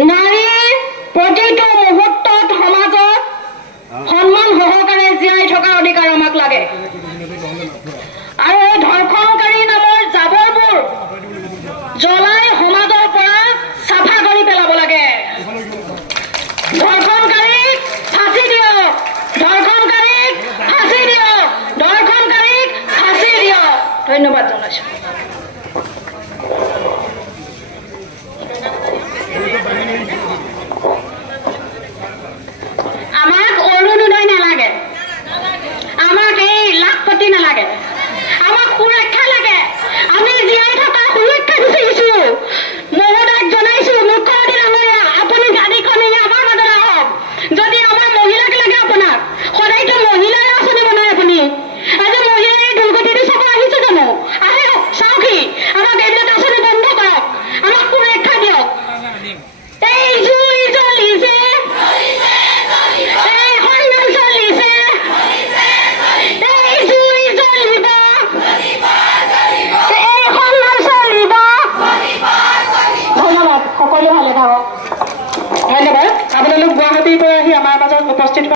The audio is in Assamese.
নাৰীৰ প্ৰতিটো মুহূৰ্তত সমাজত সন্মান সহকাৰে জীয়াই থকাৰ অধিকাৰ আমাক লাগে আৰু এই ধৰ্ষণকাৰী নামৰ জাবৰবোৰ জ্বলাই সমাজৰ পৰা চাফা কৰি পেলাব লাগে ধৰ্ষণকাৰীক ফাঁচি দিয়ক ধৰ্ষণকাৰীক ফাঁচি দিয়ক ধৰ্ষণকাৰীক ফাঁচি দিয়ক ধন্যবাদ জনাইছো আমাক অৰুণোদয় নালাগে আমাক এই লাখপতি নালাগে আমাক সুৰক্ষা লাগে আমি জীয়াই থকা সুৰক্ষা বিচাৰিছো মহোদয়ক জনাইছো মুখ্যমন্ত্ৰী ডাঙৰীয়া আপুনি গাড়ীখন আমাৰ মাজত আহক যদি আমাৰ মহিলাক লাগে আপোনাক সদায়তো মহিলাই আঁচনি বনাই আপুনি আজি মহিলাই দুৰ্গতিটো চাব আহিছে জানো আহক চাওকি আমাক এইবিলাক আঁচনি বন্ধ কৰক আমাক সুৰক্ষা দিয়ক এই জুই জ্বলিছে ধন্যবাদ আপোনালোক গুৱাহাটীৰ পৰা আহি আমাৰ মাজত উপস্থিত